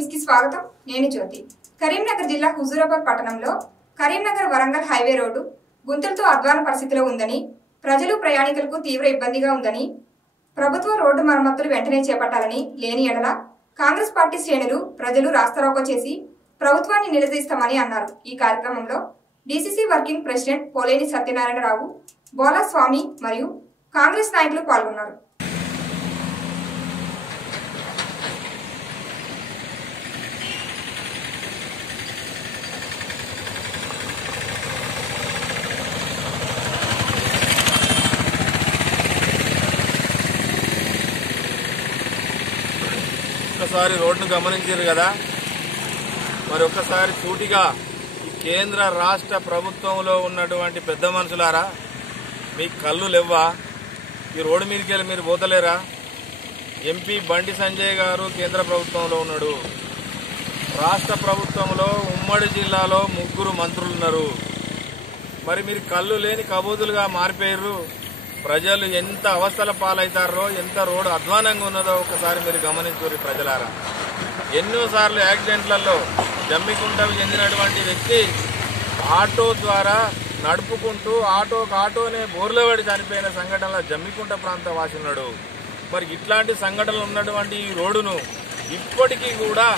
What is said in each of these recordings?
News కి స్వాగతం. నేను జ్యోతి. కరీంనగర్ జిల్లా హుజూరాబాద్ పట్టణంలో కరీంనగర్ వరంగల్ హైవే రోడ్డు గుంతలతో అధ్వాన పరిస్థితిలో ఉందని, ప్రజలు ప్రయాణికులకు తీవ్ర ఇబ్బందిగా ఉందని, ప్రభుత్వ రోడ్డు మరమ్మతులు వెంటనే చేపట్టాలని, లేని ఎడల కాంగ్రెస్ పార్టీ శ్రేణులు ప్రజలు రాస్తారోకో చేసి ప్రభుత్వాన్ని నిలదీస్తామని అన్నారు. ఈ కార్యక్రమంలో డీసీసీ వర్కింగ్ ప్రెసిడెంట్ పోలేని సత్యనారాయణరావు, బోలా స్వామి మరియు కాంగ్రెస్ నాయకులు పాల్గొన్నారు. ఒక్కసారి రోడ్డును గమనించారు కదా, మరి ఒక్కసారి సూటిగా ఈ కేంద్ర రాష్ట్ర ప్రభుత్వంలో ఉన్నటువంటి పెద్ద మనుషులారా, మీకు కళ్ళు లేవా? ఈ రోడ్డు మీదకి వెళ్ళి మీరు పోతలేరా? ఎంపీ బండి సంజయ్ గారు కేంద్ర ప్రభుత్వంలో ఉన్నాడు, రాష్ట్ర ప్రభుత్వంలో ఉమ్మడి జిల్లాలో 3 మంత్రులున్నారు. మరి మీరు కళ్ళు లేని కబూతులుగా మారిపోయారు. ప్రజలు ఎంత అవస్థల పాలవుతారో, ఎంత రోడ్డు అధ్వానంగా ఉన్నదో ఒకసారి మీరు గమనించారు ప్రజలారా. ఎన్నోసార్లు యాక్సిడెంట్లలో జమ్మికుంటకు చెందినటువంటి వ్యక్తి ఆటో ద్వారా నడుపుకుంటూ ఆటోనే బోర్లో పడి చనిపోయిన సంఘటనలో జమ్మికుంట ప్రాంత వాసి ఉన్నాడు. మరి ఇట్లాంటి సంఘటనలు ఉన్నటువంటి ఈ రోడ్డును ఇప్పటికీ కూడా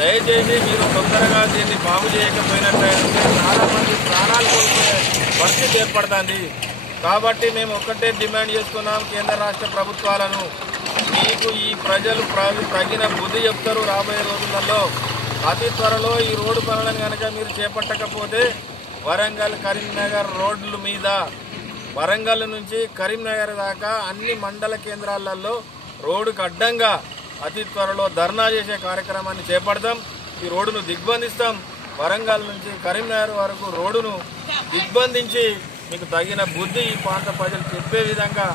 దయచేసి మీరు తొందరగా దీన్ని బాగు చేయకపోయినట్లయితే చాలా మంది ప్రాణాలు కోల్పోయే పరిస్థితి ఏర్పడుతుంది. కాబట్టి మేము ఒక్కటే డిమాండ్ చేస్తున్నాం, కేంద్ర రాష్ట్ర ప్రభుత్వాలను, మీకు ఈ ప్రజలు తగిన బుద్ధి చెప్తారు. రాబోయే రోజులలో అతి త్వరలో ఈ రోడ్డు పనులను కనుక మీరు చేపట్టకపోతే వరంగల్ కరీంనగర్ రోడ్ల మీద, వరంగల్ నుంచి కరీంనగర్ దాకా అన్ని మండల కేంద్రాలలో రోడ్డుకు అడ్డంగా అతి త్వరలో ధర్నా చేసే కార్యక్రమాన్ని చేపడతాం. ఈ రోడ్డును దిగ్బంధిస్తాం. వరంగల్ నుంచి కరీంనగర్ వరకు రోడ్డును దిగ్బంధించి మీకు తగిన బుద్ధి ఈ ప్రాంత ప్రజలు చెప్పే విధంగా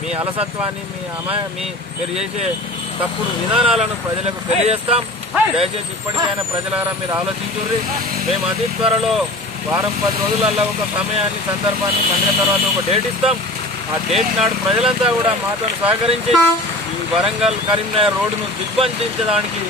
మీ అలసత్వాన్ని, మీరు చేసే తప్పుడు విధానాలను ప్రజలకు తెలియజేస్తాం. దయచేసి ఇప్పటికైనా ప్రజలారా మీరు ఆలోచించుర్రి. మేము అతి త్వరలో వారం 10 రోజులలో ఒక సమయాన్ని, సందర్భాన్ని, పండుగ తర్వాత ఒక డేట్ ఇస్తాం. ఆ డేట్ నాడు ప్రజలంతా కూడా మాతో సహకరించి ఈ వరంగల్ కరీంనగర్ రోడ్డును దిగ్బంధించడానికి